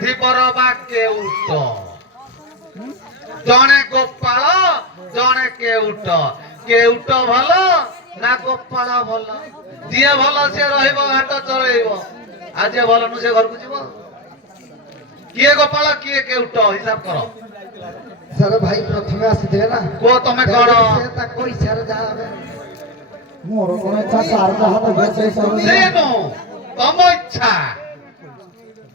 ধীবর বা কেউট জনে গোপাল জনে কেউট কেউট ভাল না গোপাল ভাল ଯିଏ ଭଲ ସିଏ ରହିବ ଘାଟ ଚଳେଇବ ଆଉ ଯିଏ ଭଲ ନୁ ସେ ଘରକୁ ଯିବ କିଏ ଗୋପାଳ କିଏ କେଉଟ ହିସାବ କର ସାର୍ ଭାଇ ପ୍ରଥମେ ଆସିଥିଲେ ନା କୁହ ତମେ କଣ ତାଙ୍କ ଇଚ୍ଛାରେ ଯାହା ହେବେ ମୋର କଣ ଇଚ୍ଛା ସାର୍ ଯାହା ଦେବେ ସେଇ ସବୁ ସେ ନୁ ତମ ଇଚ୍ଛା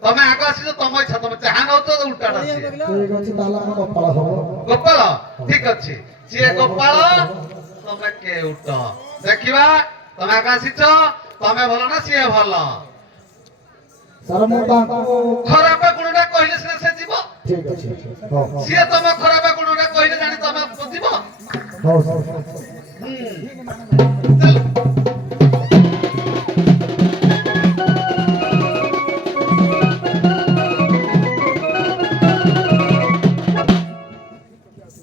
ତମେ ଆଗ ଆସିଛ ତମ ଇଚ୍ଛା ତମେ ଚାହା ନଉଛ ଉଲ୍ଟାଟା ସିଏ ଠିକ ଅଛି ତାହେଲେ ଆମେ ଗୋପାଳ ହବ ଗୋପାଳ ଠିକ ଅଛି ସିଏ ଗୋପାଳ ତମେ କେଉଟ ଦେଖିବା ତମେ ଆଗ ଆସିଛ ତମେ ଭଲ ନା ସିଏ ଭଲ ସାର୍ ମୁଁ ତାଙ୍କୁ ଖରାପ ଗୁଣଟା କହିଲେ ସିନା ସେ ଯିବ ଠିକ ଅଛି ହଉ ସିଏ ତମ ଖରାପ ଗୁଣଟା କହିଲେ ଜାଣି ତମେ ଯିବ ହଉ ଚାଲ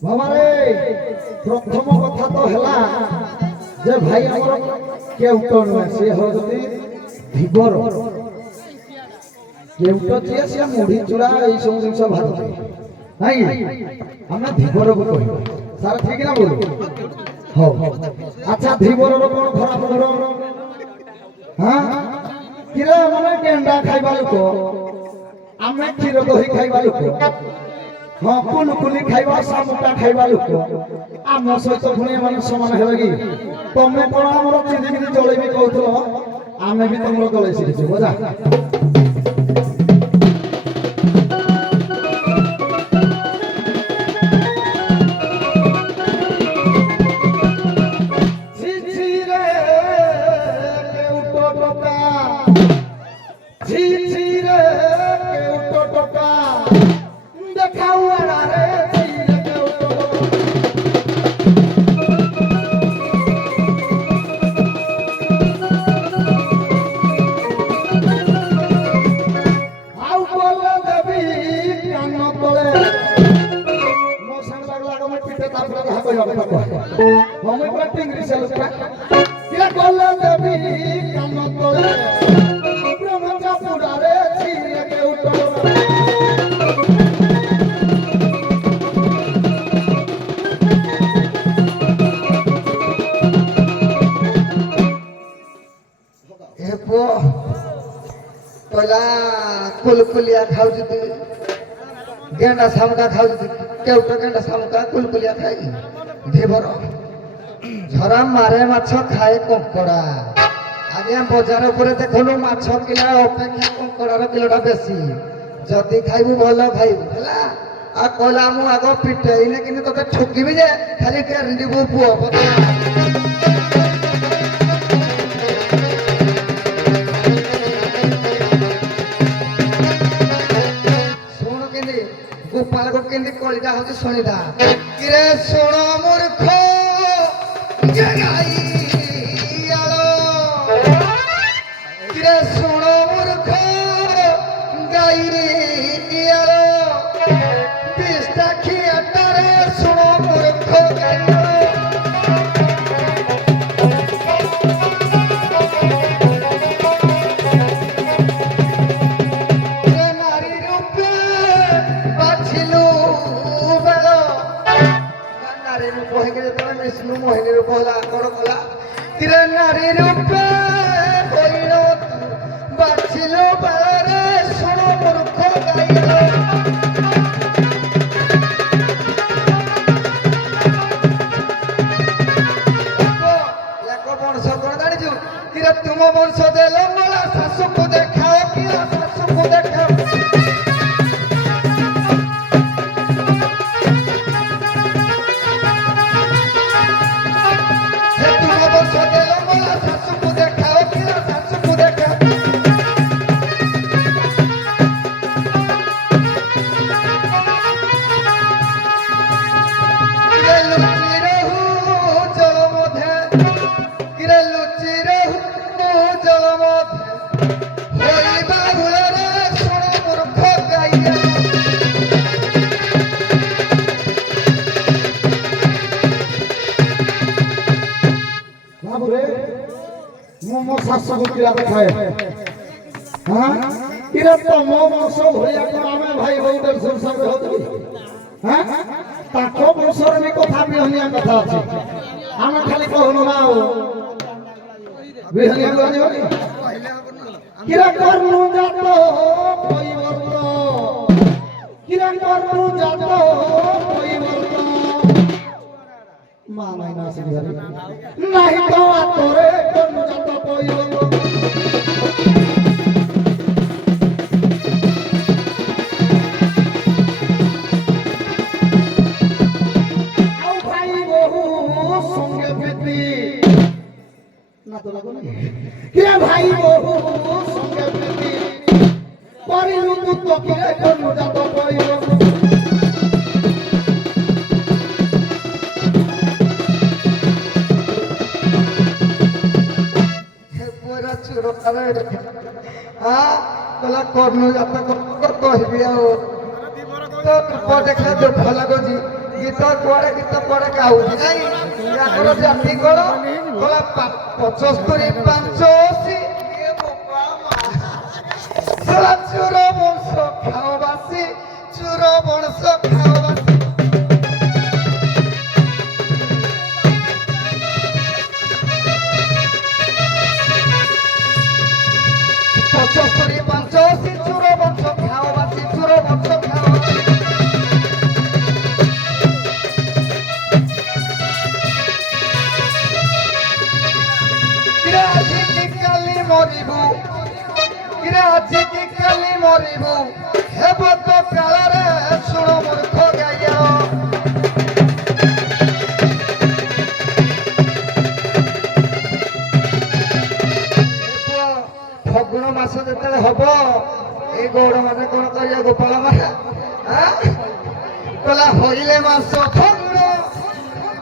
ବାবারে প্রথম কথা তো হেলা যে ভাই আমার কেউট নয় সে হচ্ছে ধীবর কেউট যিয়ে সে মুড়ি চূড়া এই সব জিনিস ভাজে নাই আমরা ধীবরକୁ କହିବୁ ସାର୍ ଠିକ ନା ବୋଲ ହଉ ଆଚ୍ଛା ଧୀବରର କ'ଣ ଖରାପ ଗୁଣ ହଁ କିରେ ମାନେ ଗେଣ୍ଡା ଖାଇବା ଲୋକ ଆମେ କ୍ଷୀର ଦହି ଖାଇବା ଲୋକ ହଁ କୁଲକୁଲି ଖାଇବା ଶାମୁକା ଖାଇବା ଲୋକ ଆମ ସହିତ ପୁଣି ଏମାନେ ସମାନ ହେବେ କି ତମେ କ'ଣ ଆମର ଚିରିକିରି ଜଳେଇବି କହୁଥିଲ ଆମେ ବି ତମର ଜଳେଇ ଶିଖିଛୁ ବୁଝା पहला कुलकुलिया खाऊ गेंडा शामुका खाऊ केउट गेंडा शामुका कुलकुलिया खाई धीबर झरा मारे माछ खाए कंकड़ा आगे बजार उपरे देखलु माछ किलो अपेक्षा कंकड़ार किलोटा बेसी जदि खाइबु भल खाइबु हैला आ कहला मु आगो पिटेइले किने तते ठोकिबि जे खाली टेरिबु पुओ गोपाल को केंदी कलिटा होती सुनिदा किरे सुन मूर्ख जगाई आलो किरे सुन मूर्ख गाई आलो बिस्ता खियाटारे सुन मूर्ख गाई मोहिनी रूप होला कौन कला किरे नारी रूपे होइलो बाछिलो बारे सुनो मूर्ख गाइलो एको वंश कोन जानिछु किरे तुम वंश देलो मला सासु को देखाओ किया सासु को देखाओ मो सासू को किया खाए हाँ ଇରେ ତମ ବଂଶ ଭଳିଆ କଣ ଆମେ ଭାଇ ବୋଉদের ସଂସାରରେ ହଉଛୁ হ্যাঁ ତାଙ୍କ ବଂଶରେ ବି କଥା ବିହନିଆ କଥା ଅଛି ଆମେ ଖାଲି କହୁନୁ ନା ଆଉ ବିହନିଆ କହିବନି কিরা করনু যাত পরিবর্ত কিরা করনু যাত পরিবর্ত মা নাই না আসি ঘরে নাই তো আতরে করনু যাত পরিবর্ত আও ভাই বহু সঙ্গে প্রীতি না তো লাগো না কিরা ভাই বহু সঙ্গে প্রীতি পরিলু দুঃখ কিরে করনু যাত পরিবর্ত করনু যাত্রা কহিবি দেখলে দুঃখ লাগুଛି গীত কুଆଡେ ଗୀତ କୁଆଡେ ଗାଉଛି ନାଇଁ ୟାଙ୍କର ଜାତି କଣ କହିଲା 75 85 ଚୁର ବଂଶ ଖାଓବାସୀ ଚୁର ବଂଶ ଖାଓବାସୀ পঁচস্তরি পঞ্চাশি চুর বংশ খাওয়াবাসী চুর বংশ খাওয়াবাসী আজি কি কালি মরিবু আজি কি কালি মরিবু হেব তো কালরে শুণ মূর্খ গাইয়া ଫଗୁଣ ମାସ ଯେତେବେଳେ ହବ ଏଇ ଗୌଡ଼ ମାନେ କଣ କରିବା ଗୋପାଳ ମାନେ କହିଲା ହଇଲେ ମାସ ଫଗୁଣ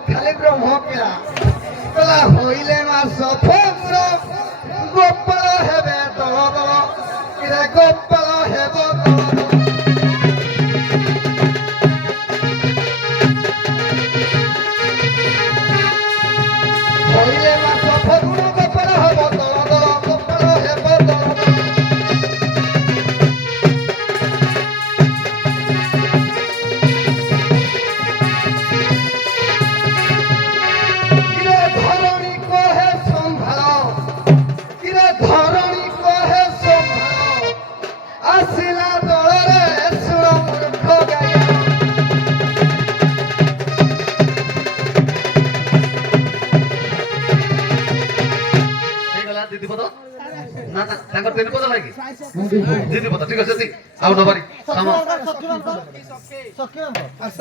ଖାଲି ବ୍ରହ୍ମ ପିଲା କହିଲା ହଇଲେ ମାସ ଫଗୁଣ ଗୋପାଳ ହେବେ ଦଳ ଦଳ କିରେ ଗୋପାଳ ହେବ ଦଳ ଦଳ ହଇଲେ ମାସ ଫଗୁଣ ଗୋପାଳ ହେବ ଦଳ ଦଳ ଗୋପାଳ ହେବ ଦଳ ଦଳ কিরে ধরণী কহে সম্ভাଳ কিরে ধরণী কহে সম্ভাଳ ଆସିଲା ଦଳରେ ଶୁଣ ମୂର୍ଖ ଗାଇଆ ହେଇଗଲା ଦିଦି ପଦ ନା ନା ତାଙ୍କର ତିନି ପଦ ଲାଗି ଦିଦି ପଦ ଠିକ ଅଛି ଆଉ ନବାରି ସମ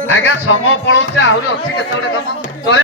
ଆଜ୍ଞା ସମ ପଳଉଛି ଆହୁରି ଅଛି କେତେ ଗୋଟେ କାମ